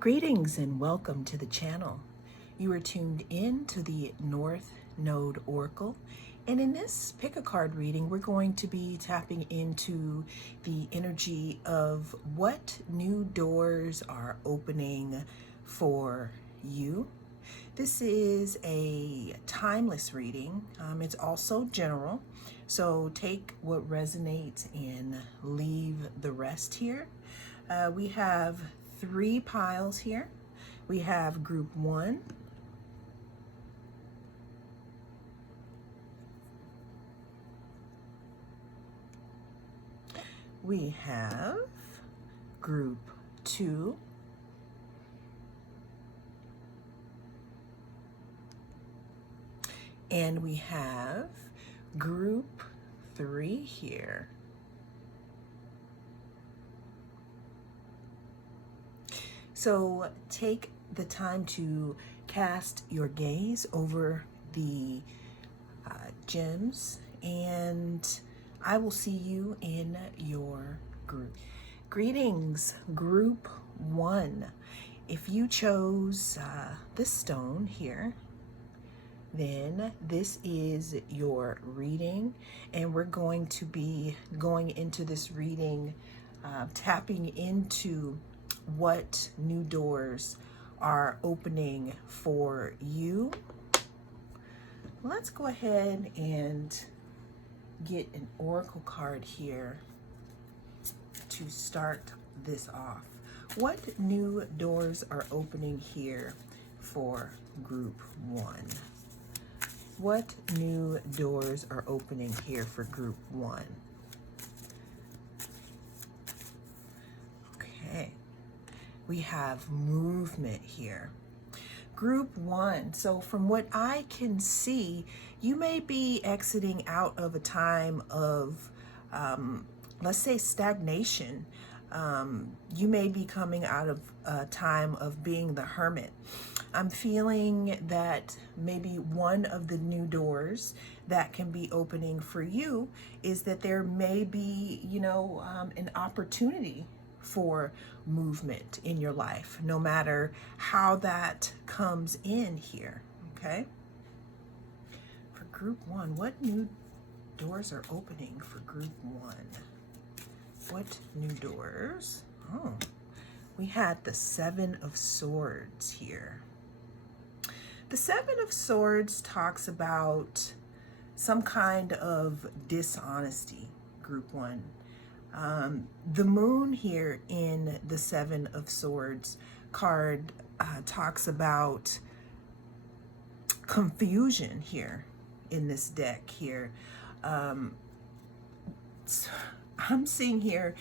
Greetings and welcome to the channel. You are tuned in to the North Node Oracle, and in this pick a card reading, we're going to be tapping into the energy of what new doors are opening for you. This is a timeless reading. It's also general, so take what resonates and leave the rest here. We have 3 piles here. We have group 1, we have group 2, and we have group 3 here. So take the time to cast your gaze over the gems, and I will see you in your group. Greetings, group 1. If you chose this stone here, then this is your reading, and we're going to be going into this reading tapping into what new doors are opening for you. Let's go ahead and get an oracle card here to start this off. What new doors are opening here for group 1? What new doors are opening here for group 1? Okay. We have movement here. Group 1, so from what I can see, you may be exiting out of a time of, let's say, stagnation. You may be coming out of a time of being the hermit. I'm feeling that maybe one of the new doors that can be opening for you is that there may be, an opportunity for movement in your life, no matter how that comes in here, okay? For group 1, what new doors are opening for group 1? What new doors? Oh, we had the 7 of Swords here. The 7 of Swords talks about some kind of dishonesty, group 1. The moon here in the 7 of Swords card talks about confusion here in this deck here. I'm seeing here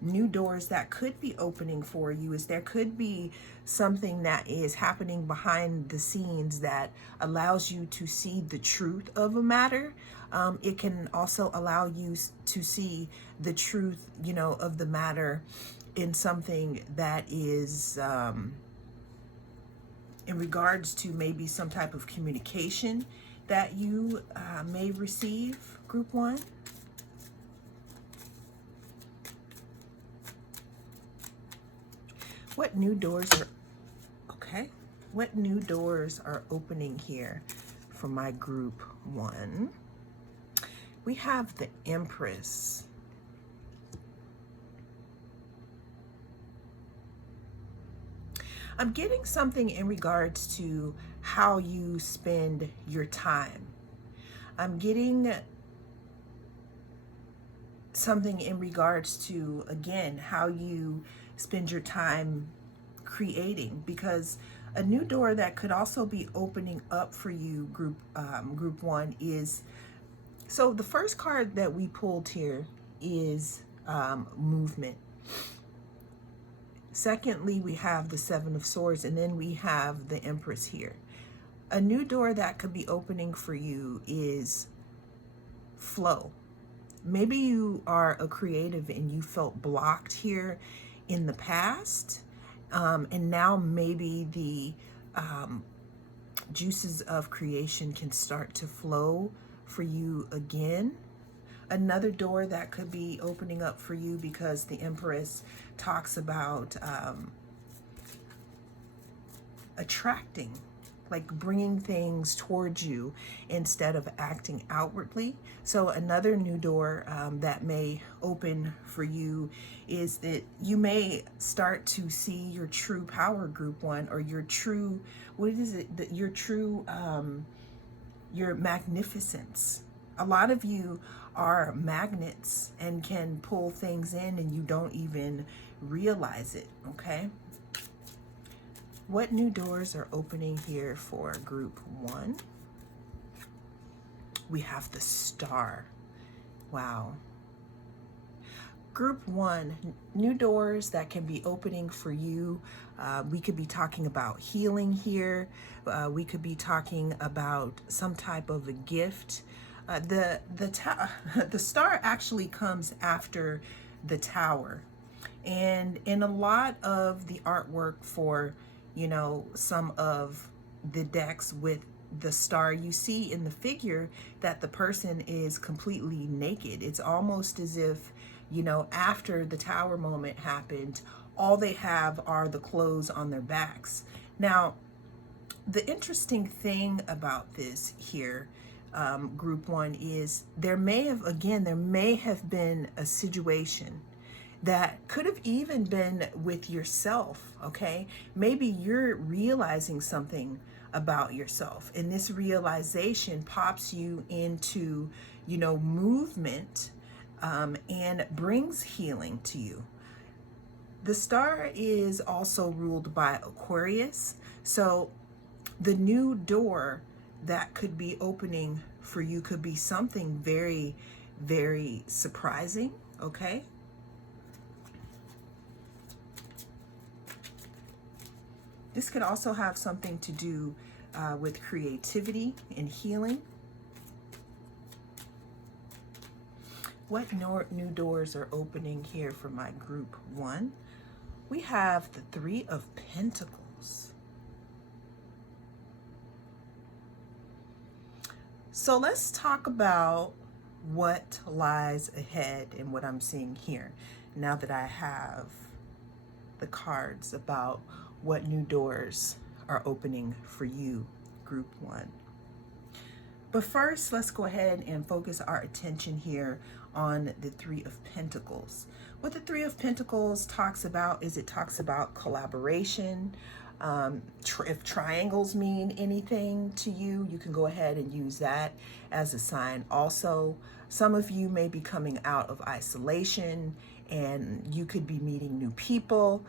new doors that could be opening for you, is there could be something that is happening behind the scenes that allows you to see the truth of a matter. It can also allow you to see the truth, of the matter in something that is in regards to maybe some type of communication that you may receive, group 1. What new doors are, okay, what new doors are opening here for my group 1? We have the Empress. I'm getting something in regards to how you spend your time. I'm getting something in regards to, again, how you spend your time creating, because a new door that could also be opening up for you, group 1, is, so the first card that we pulled here is movement. Secondly, we have the 7 of Swords, and then we have the Empress here. A new door that could be opening for you is flow. Maybe you are a creative and you felt blocked here in the past, and now maybe the juices of creation can start to flow for you again. Another door that could be opening up for you, because the Empress talks about attracting, like bringing things towards you instead of acting outwardly. So another new door that may open for you is that you may start to see your true power, group one, or your true, what is it, that your true, your magnificence. A lot of you are magnets and can pull things in and you don't even realize it, okay? What new doors are opening here for group one? We have the Star. Wow. Group one, new doors that can be opening for you. We could be talking about healing here. We could be talking about some type of a gift. The Star actually comes after the Tower. And in a lot of the artwork for, you know, some of the decks with the Star, you see in the figure that the person is completely naked. It's almost as if, you know, after the Tower moment happened, all they have are the clothes on their backs. Now, the interesting thing about this here, group one, is there may have been a situation that could have even been with yourself, okay? Maybe you're realizing something about yourself, and this realization pops you into, you know, movement, and brings healing to you. The Star is also ruled by Aquarius, so the new door that could be opening for you could be something very, very surprising, okay? This could also have something to do with creativity and healing. What new doors are opening here for my group one? We have the Three of Pentacles. So let's talk about what lies ahead and what I'm seeing here now that I have the cards about what new doors are opening for you, group one. But first, let's go ahead and focus our attention here on the Three of Pentacles. What the Three of Pentacles talks about is it talks about collaboration. If triangles mean anything to you, you can go ahead and use that as a sign. Also, some of you may be coming out of isolation and you could be meeting new people.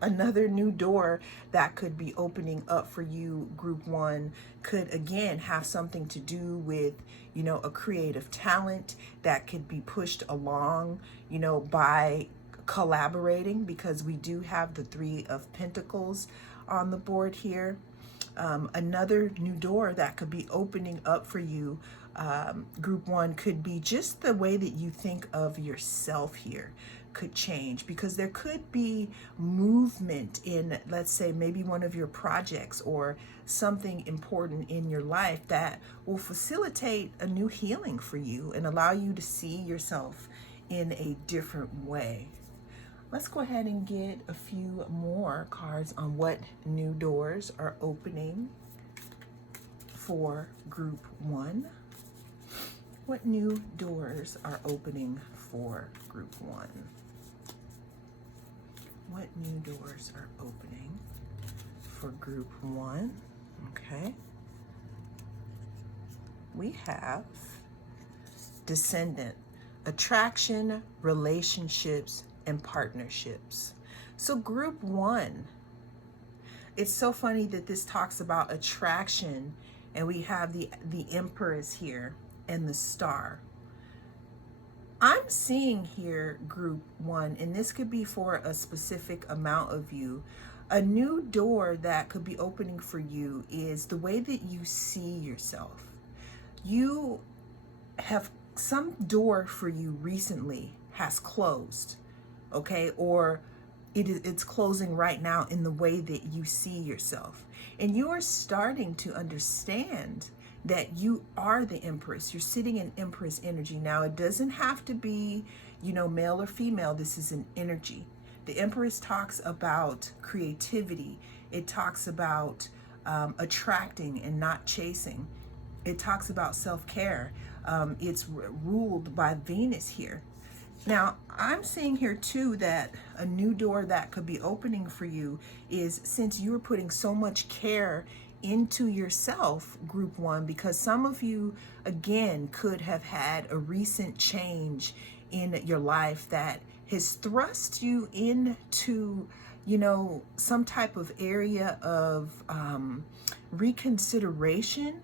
Another new door that could be opening up for you, group one, could again have something to do with, you know, a creative talent that could be pushed along, you know, by collaborating, because we do have the Three of Pentacles on the board here. Another new door that could be opening up for you, group one, could be just the way that you think of yourself here could change, because there could be movement in, let's say, maybe one of your projects or something important in your life that will facilitate a new healing for you and allow you to see yourself in a different way. Let's go ahead and get a few more cards on what new doors are opening for group one. What new doors are opening for group one? What new doors are opening for group one? Okay. We have Descendant, attraction, relationships, and partnerships. So group one, it's so funny that this talks about attraction, and we have the Empress here and the Star. I'm seeing here, group one, and this could be for a specific amount of you, a new door that could be opening for you is the way that you see yourself. You have some door for you recently has closed, okay, or it's closing right now in the way that you see yourself, and you are starting to understand that you are the Empress. You're sitting in Empress energy. Now, it doesn't have to be, you know, male or female. This is an energy. The Empress talks about creativity. It talks about attracting and not chasing. It talks about self-care. It's ruled by Venus here. Now, I'm seeing here too that a new door that could be opening for you is, since you're putting so much care into yourself, group one, because some of you, again, could have had a recent change in your life that has thrust you into, some type of area of reconsideration,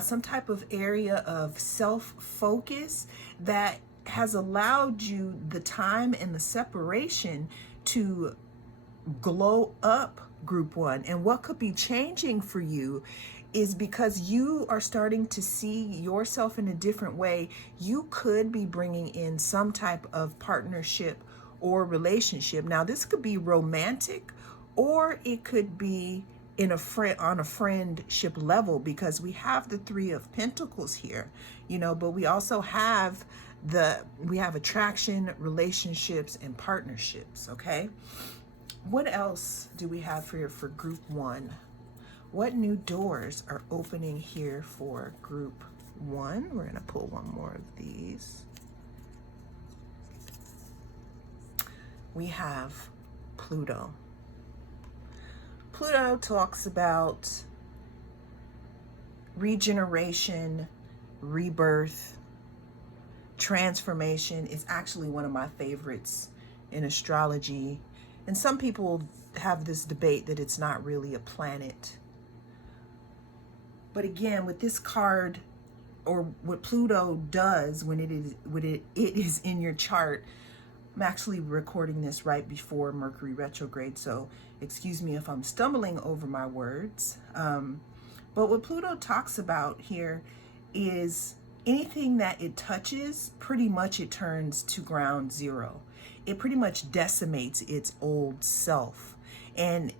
some type of area of self-focus that has allowed you the time and the separation to glow up, group one. And what could be changing for you is because you are starting to see yourself in a different way. You could be bringing in some type of partnership or relationship. Now, this could be romantic, or it could be in on a friendship level, because we have the Three of Pentacles here, but we also have attraction, relationships, and partnerships. Okay, what else do we have here for group one? What new doors are opening here for group one? We're going to pull one more of these. We have Pluto. Pluto talks about regeneration, rebirth, transformation. Is actually one of my favorites in astrology. And some people have this debate that it's not really a planet. But again, with this card, or what Pluto does when it is in your chart, I'm actually recording this right before Mercury retrograde, so excuse me if I'm stumbling over my words. But what Pluto talks about here is anything that it touches, pretty much it turns to ground zero. It pretty much decimates its old self and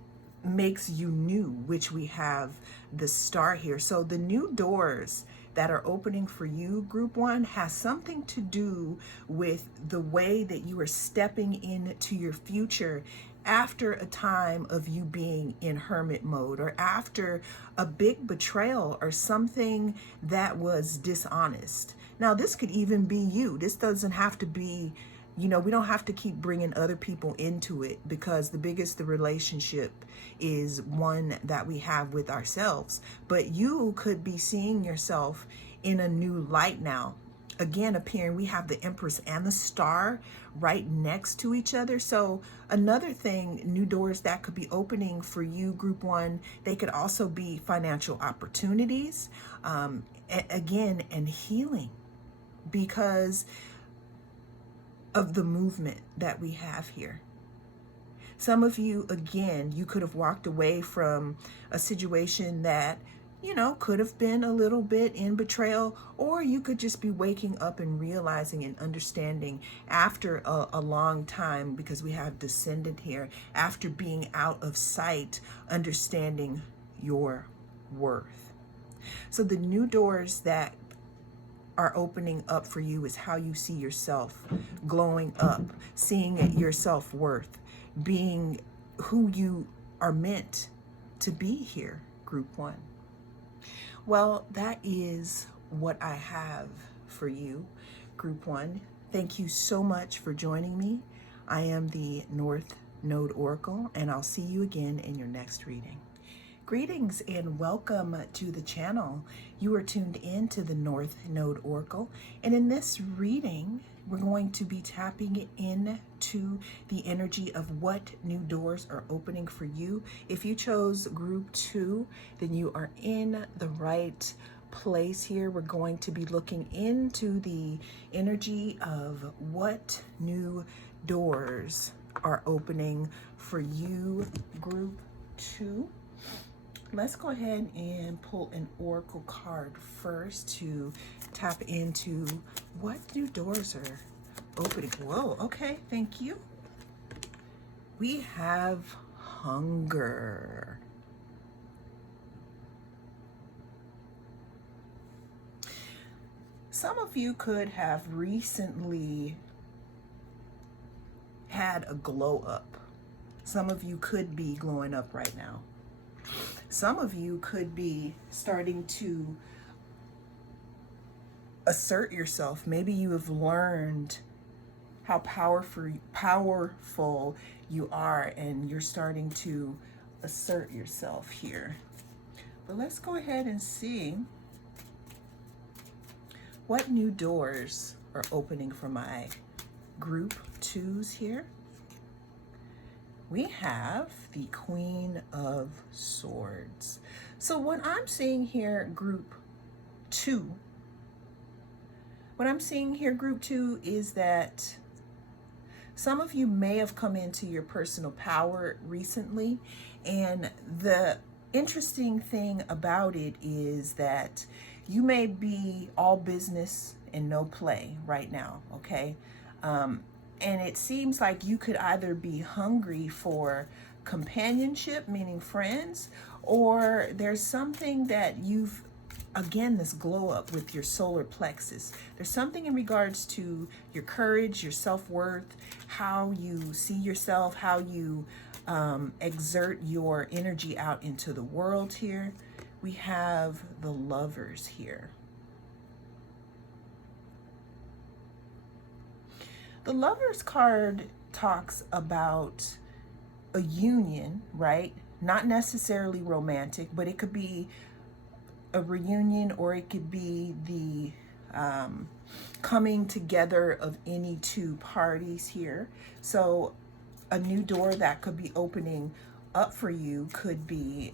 makes you new, which we have the star here. So the new doors that are opening for you, group one, has something to do with the way that you are stepping into your future after a time of you being in hermit mode, or after a big betrayal or something that was dishonest. Now, this could even be you. This doesn't have to be, we don't have to keep bringing other people into it, because the biggest the relationship is one that we have with ourselves. But you could be seeing yourself in a new light now. Again, appearing, we have the Empress and the Star right next to each other. So another thing, new doors that could be opening for you, group one, they could also be financial opportunities, again, and healing, because of the movement that we have here. Some of you, again, you could have walked away from a situation that, could have been a little bit in betrayal, or you could just be waking up and realizing and understanding after a long time, because we have descendant here, after being out of sight, understanding your worth. So the new doors that are opening up for you is how you see yourself glowing up, seeing your self-worth, being who you are meant to be here, group one. Well, that is what I have for you, group one. Thank you so much for joining me. I am the North Node Oracle, and I'll see you again in your next reading. Greetings and welcome to the channel. You are tuned in to the North Node Oracle, and in this reading, we're going to be tapping into the energy of what new doors are opening for you. If you chose group two, then you are in the right place here. We're going to be looking into the energy of what new doors are opening for you, group two. Let's go ahead and pull an oracle card first to tap into what new doors are opening. Whoa, okay, thank you. We have hunger. Some of you could have recently had a glow up. Some of you could be glowing up right now. Some of you could be starting to assert yourself. Maybe you have learned how powerful you are, and you're starting to assert yourself here. But let's go ahead and see what new doors are opening for my group twos here. We have the Queen of Swords. So what I'm seeing here, group two, is that some of you may have come into your personal power recently, and the interesting thing about it is that you may be all business and no play right now, okay? And it seems like you could either be hungry for companionship, meaning friends, or there's something that you've, again, this glow up with your solar plexus. There's something in regards to your courage, your self-worth, how you see yourself, how you exert your energy out into the world here. We have the Lovers here. The Lovers card talks about a union, right? Not necessarily romantic, but it could be a reunion, or it could be the coming together of any two parties here. So a new door that could be opening up for you could be,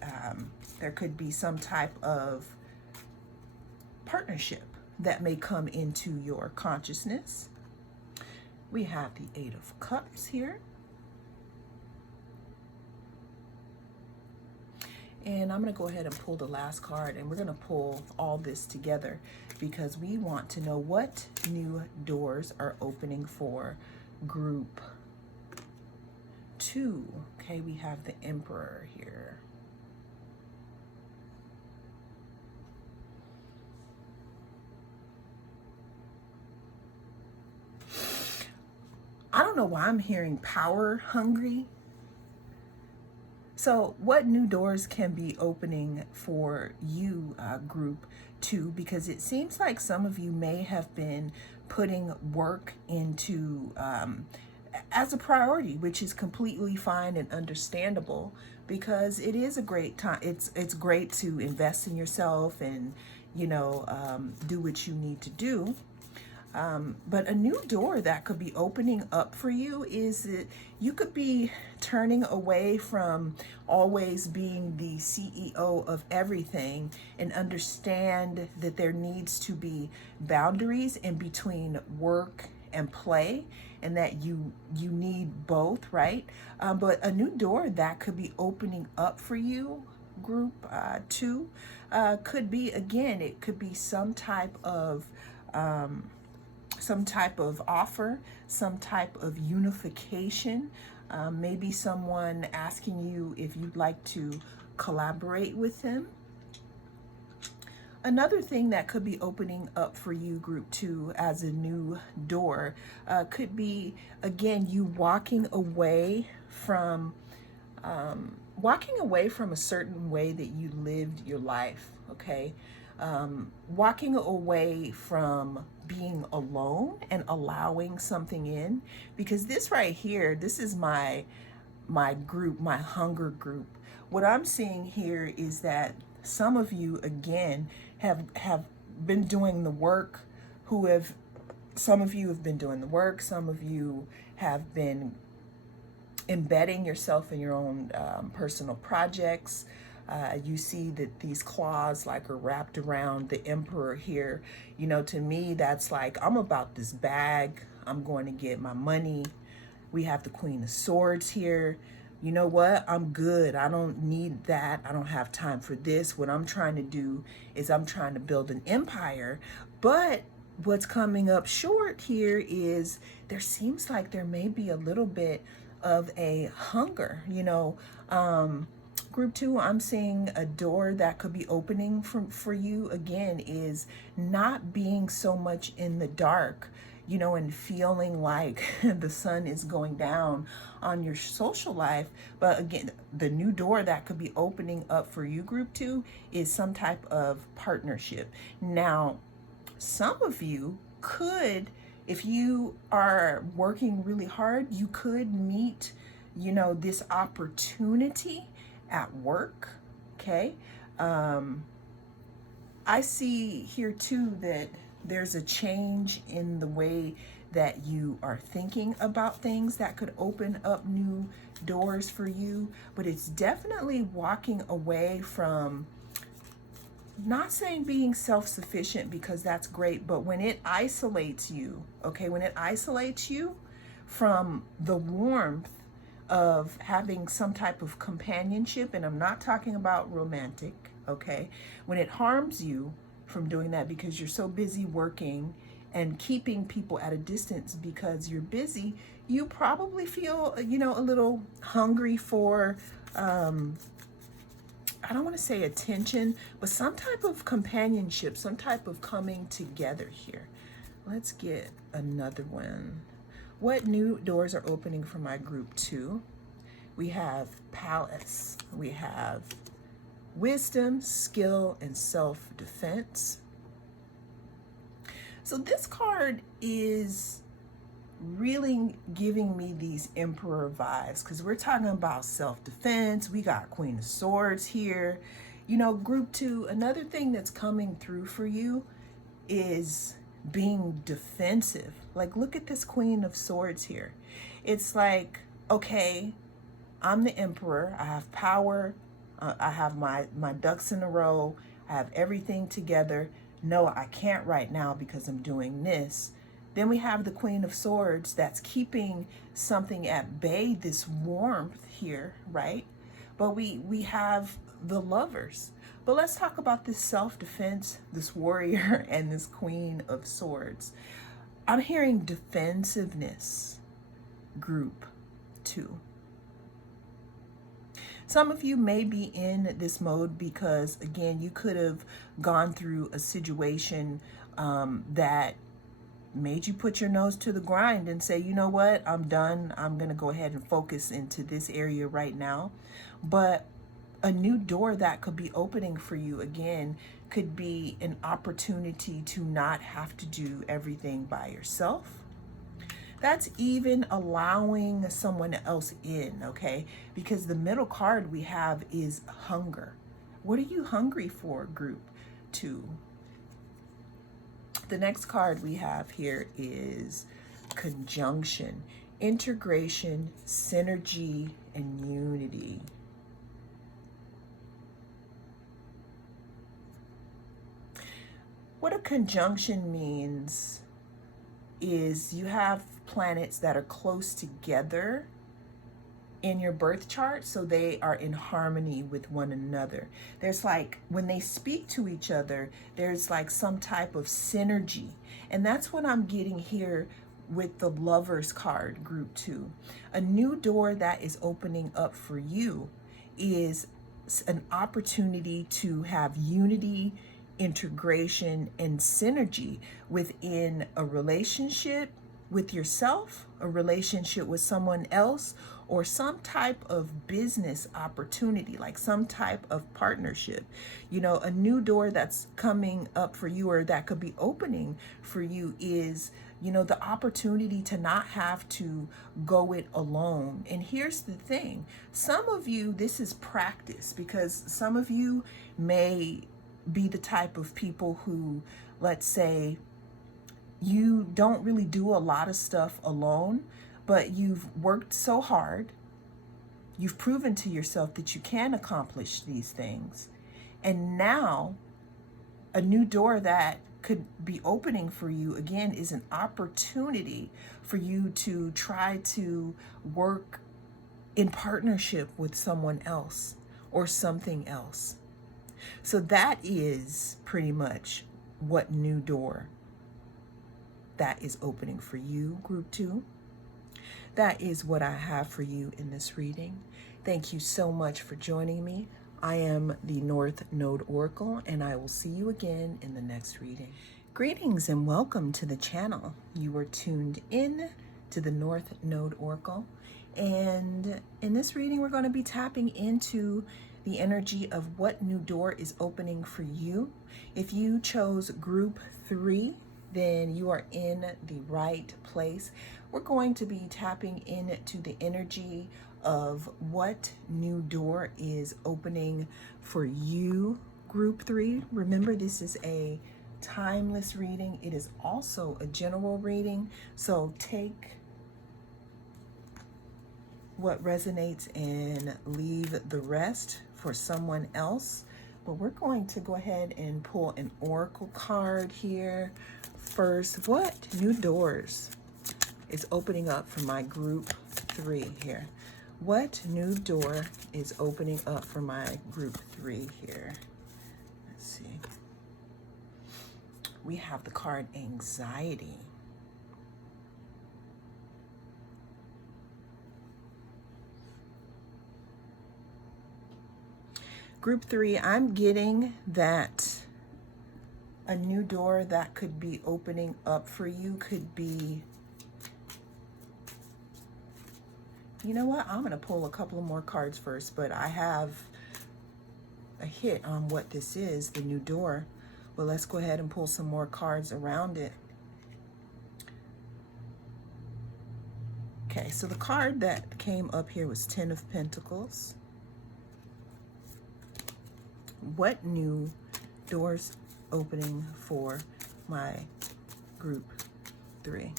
there could be some type of partnership that may come into your consciousness. We have the Eight of Cups here. And I'm going to go ahead and pull the last card, and we're going to pull all this together because we want to know what new doors are opening for group two. Okay, we have the Emperor here. I don't know why I'm hearing power hungry. So what new doors can be opening for you, group two? Because it seems like some of you may have been putting work into as a priority, which is completely fine and understandable, because it is a great time. It's great to invest in yourself and, you know, do what you need to do. But a new door that could be opening up for you is that you could be turning away from always being the CEO of everything and understand that there needs to be boundaries in between work and play, and that you need both, right? But a new door that could be opening up for you, group two, could be, again, it could be some type of offer, some type of unification, maybe someone asking you if you'd like to collaborate with them. Another thing that could be opening up for you, group two, as a new door, could be, again, you walking away from a certain way that you lived your life, okay? Walking away from being alone and allowing something in, because this right here, this is my group, my hunger group. What I'm seeing here is that some of you, again, have been doing the work, some of you have been doing the work, some of you have been embedding yourself in your own personal projects. You see that these claws like are wrapped around the Emperor here. You know, to me, that's like, I'm about this bag. I'm going to get my money. We have the Queen of Swords here. You know what? I'm good. I don't need that. I don't have time for this. What I'm trying to do is I'm trying to build an empire. But what's coming up short here is there seems like there may be a little bit of a hunger, you know. Group two, I'm seeing a door that could be opening for you, again, is not being so much in the dark. and feeling like the sun is going down on your social life. But again, the new door that could be opening up for you, group 2, is some type of partnership. Now, some of you could, if you are working really hard, you could meet, this opportunity at work. Okay. I see here too that there's a change in the way that you are thinking about things that could open up new doors for you, but it's definitely walking away from, not saying being self-sufficient, because that's great, but when it isolates you, okay, when it isolates you from the warmth of having some type of companionship, and I'm not talking about romantic, okay, when it harms you from doing that because you're so busy working and keeping people at a distance because you're busy, you probably feel, a little hungry for, I don't want to say attention, but some type of companionship, some type of coming together here. Let's get another one. What new doors are opening for my group 2? We have palace. We have wisdom, skill, and self-defense. So this card is really giving me these emperor vibes, because we're talking about self-defense. We got Queen of Swords here. Group 2, another thing that's coming through for you is being defensive. Like, look at this Queen of Swords here. It's like, okay, I'm the emperor. I have power. I have my ducks in a row. I have everything together. No, I can't right now because I'm doing this. Then we have the Queen of Swords that's keeping something at bay, this warmth here, right? But we have the Lovers. But let's talk about this self-defense, this warrior, and this Queen of Swords. I'm hearing defensiveness, group 2. Some of you may be in this mode because, again, you could have gone through a situation that made you put your nose to the grind and say, you know what, I'm done. I'm going to go ahead and focus into this area right now. But a new door that could be opening for you, again, could be an opportunity to not have to do everything by yourself. That's even allowing someone else in, okay? Because the middle card we have is hunger. What are you hungry for, group 2? The next card we have here is conjunction, integration, synergy, and unity. What a conjunction means is you have planets that are close together in your birth chart, so they are in harmony with one another. There's like, when they speak to each other, there's like some type of synergy. And that's what I'm getting here with the Lovers card, group 2. A new door that is opening up for you is an opportunity to have unity, integration, and synergy within a relationship with yourself, a relationship with someone else, or some type of business opportunity, like some type of partnership. A new door that's coming up for you, or that could be opening for you, is the opportunity to not have to go it alone. And here's the thing, some of you, this is practice, because some of you may be the type of people who, let's say, you don't really do a lot of stuff alone, but you've worked so hard, you've proven to yourself that you can accomplish these things. And now a new door that could be opening for you, again, is an opportunity for you to try to work in partnership with someone else or something else. So that is pretty much what new door that is opening for you, group 2. That is what I have for you in this reading. Thank you so much for joining me. I am the North Node Oracle, and I will see you again in the next reading. Greetings and welcome to the channel. You are tuned in to the North Node Oracle. And in this reading, we're going to be tapping into the energy of what new door is opening for you. If you chose group 3, then you are in the right place. We're going to be tapping into the energy of what new door is opening for you, group 3. Remember, this is a timeless reading. It is also a general reading, so take what resonates and leave the rest for someone else. But we're going to go ahead and pull an oracle card here first. What new doors is opening up for my group 3 here? What new door is opening up for my group 3 here? Let's see. We have the card anxiety. Group 3, I'm getting that a new door that could be opening up for you could be, you know what? I'm going to pull a couple of more cards first, but I have a hit on what this is, the new door. Well, let's go ahead and pull some more cards around it. Okay, so the card that came up here was 10 of Pentacles. What new doors opening for my group 3?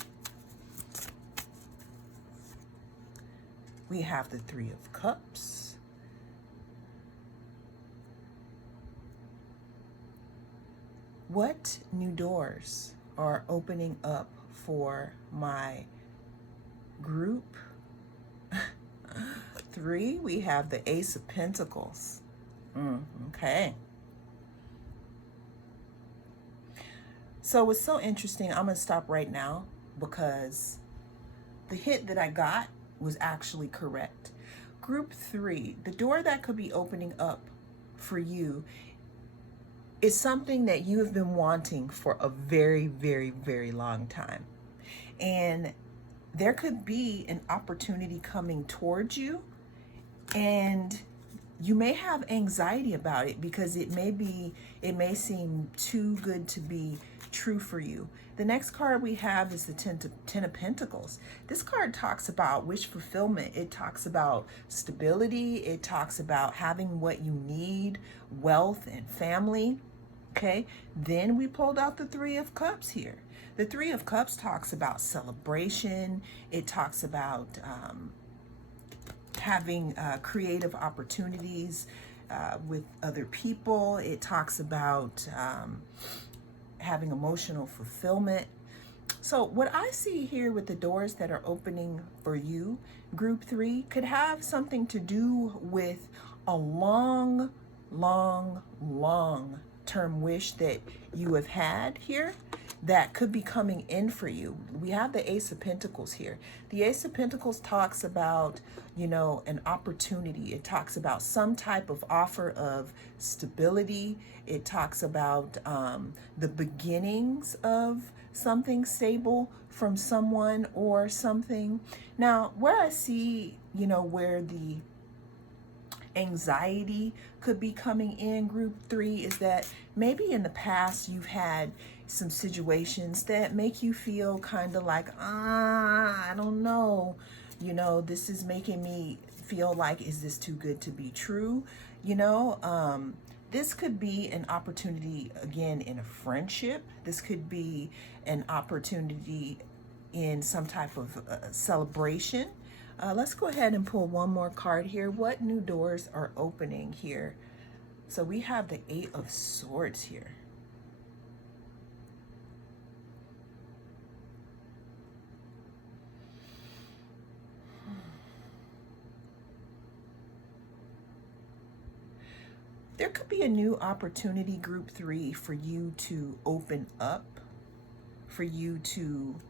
We have the 3 of Cups. What new doors are opening up for my group 3? We have the Ace of Pentacles. Okay. So it's so interesting. I'm going to stop right now because the hit that I got was actually correct. Group 3, the door that could be opening up for you is something that you have been wanting for a very, very, very long time. And there could be an opportunity coming towards you, and you may have anxiety about it because it may seem too good to be true for you. The next card we have is the 10 of Pentacles. This card talks about wish fulfillment. It talks about stability. It talks about having what you need, wealth and family. Okay, then we pulled out the 3 of Cups here. The 3 of Cups talks about celebration. It talks about having creative opportunities with other people. It talks about having emotional fulfillment. So what I see here with the doors that are opening for you, group 3, could have something to do with a long term wish that you have had here that could be coming in for you. We have the Ace of Pentacles here. The Ace of Pentacles talks about, you know, an opportunity. It talks about some type of offer of stability. It talks about the beginnings of something stable from someone or something. Now, where I see, you know, where the anxiety could be coming in, group 3, is that maybe in the past you've had some situations that make you feel kind of like, I don't know, you know, this is making me feel like, is this too good to be true? You know, this could be an opportunity again in a friendship. This could be an opportunity in some type of celebration. Let's go ahead and pull one more card here. What new doors are opening here? So we have the 8 of Swords here. There could be a new opportunity, group 3, for you to open up, for you to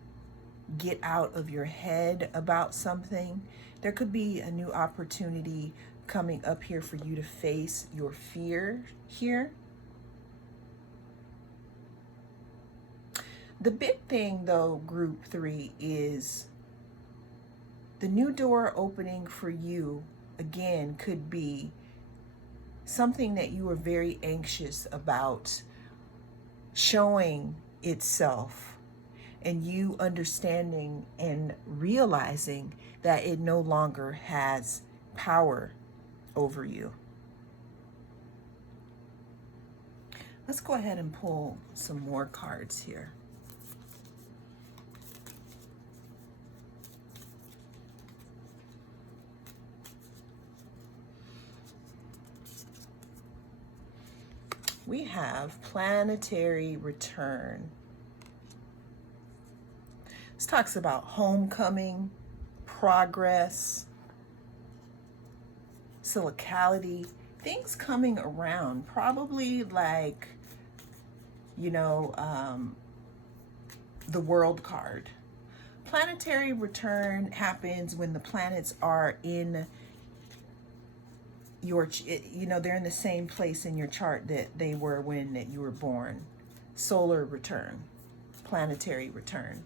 get out of your head about something. There could be a new opportunity coming up here for you to face your fear here. The big thing though, group 3, is the new door opening for you, again, could be something that you are very anxious about showing itself, and you understanding and realizing that it no longer has power over you. Let's go ahead and pull some more cards here. We have planetary return. This talks about homecoming, progress, cyclicality, things coming around, probably like, the World card. Planetary return happens when the planets are in your, they're in the same place in your chart that they were when you were born. Solar return, planetary return.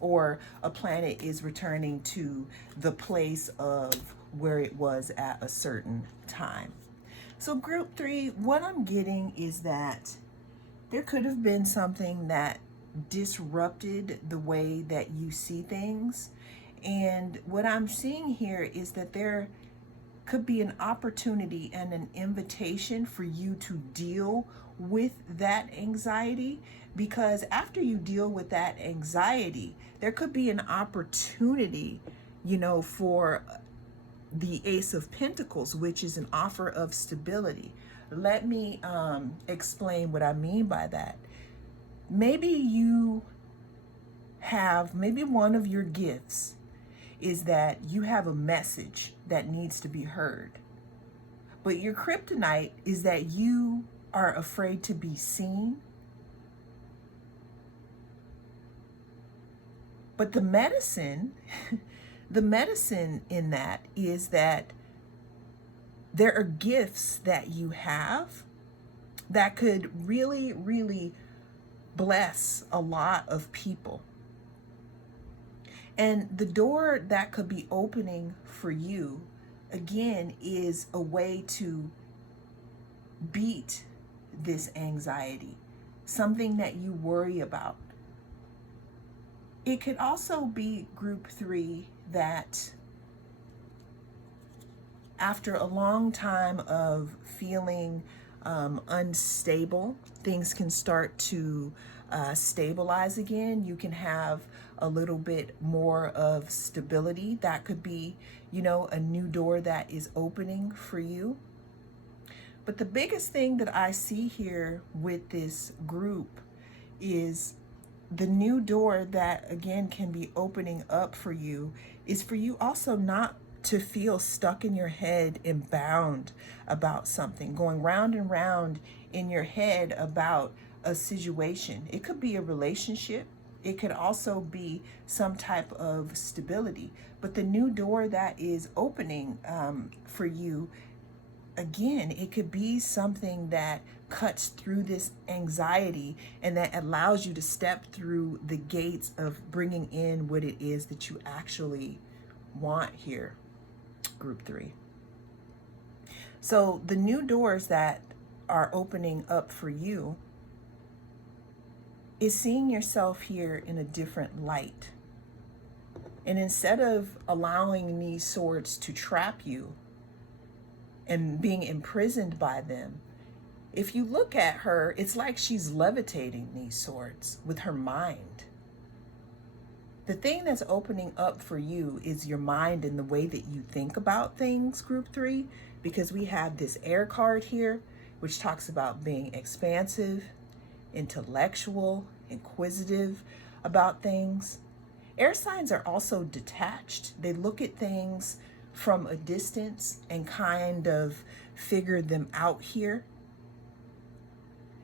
Or a planet is returning to the place of where it was at a certain time. So group 3, what I'm getting is that there could have been something that disrupted the way that you see things. And what I'm seeing here is that there could be an opportunity and an invitation for you to deal with that anxiety, because after you deal with that anxiety, there could be an opportunity, for the Ace of Pentacles, which is an offer of stability. Let me explain what I mean by that. Maybe one of your gifts is that you have a message that needs to be heard. But your kryptonite is that you are afraid to be seen. But the medicine, the medicine in that is that there are gifts that you have that could really, really bless a lot of people. And the door that could be opening for you, again, is a way to beat this anxiety, something that you worry about. It could also be group 3 that after a long time of feeling unstable, things can start to stabilize again. You can have a little bit more of stability. That could be, a new door that is opening for you. But the biggest thing that I see here with this group is the new door that, again, can be opening up for you is for you also not to feel stuck in your head and bound about something, going round and round in your head about a situation. It could be a relationship. It could also be some type of stability. But the new door that is opening for you, again, it could be something that cuts through this anxiety and that allows you to step through the gates of bringing in what it is that you actually want here, group 3. So the new doors that are opening up for you is seeing yourself here in a different light. And instead of allowing these swords to trap you and being imprisoned by them, if you look at her, it's like she's levitating these swords with her mind. The thing that's opening up for you is your mind and the way that you think about things, group 3, because we have this air card here, which talks about being expansive, intellectual, inquisitive about things. Air signs are also detached. They look at things from a distance and kind of figure them out here.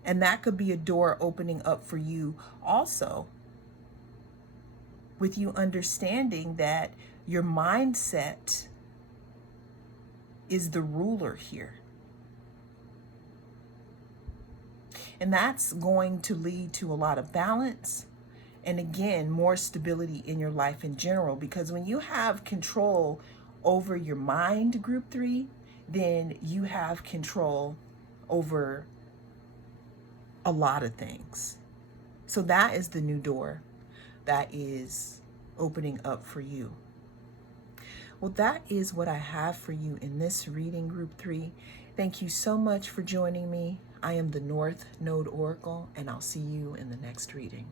And that could be a door opening up for you also, with you understanding that your mindset is the ruler here. And that's going to lead to a lot of balance, And again, more stability in your life in general, because when you have control over your mind, group 3, then you have control over a lot of things. So that is the new door that is opening up for you. Well, that is what I have for you in this reading, group 3. Thank you so much for joining me. I am the North Node Oracle, and I'll see you in the next reading.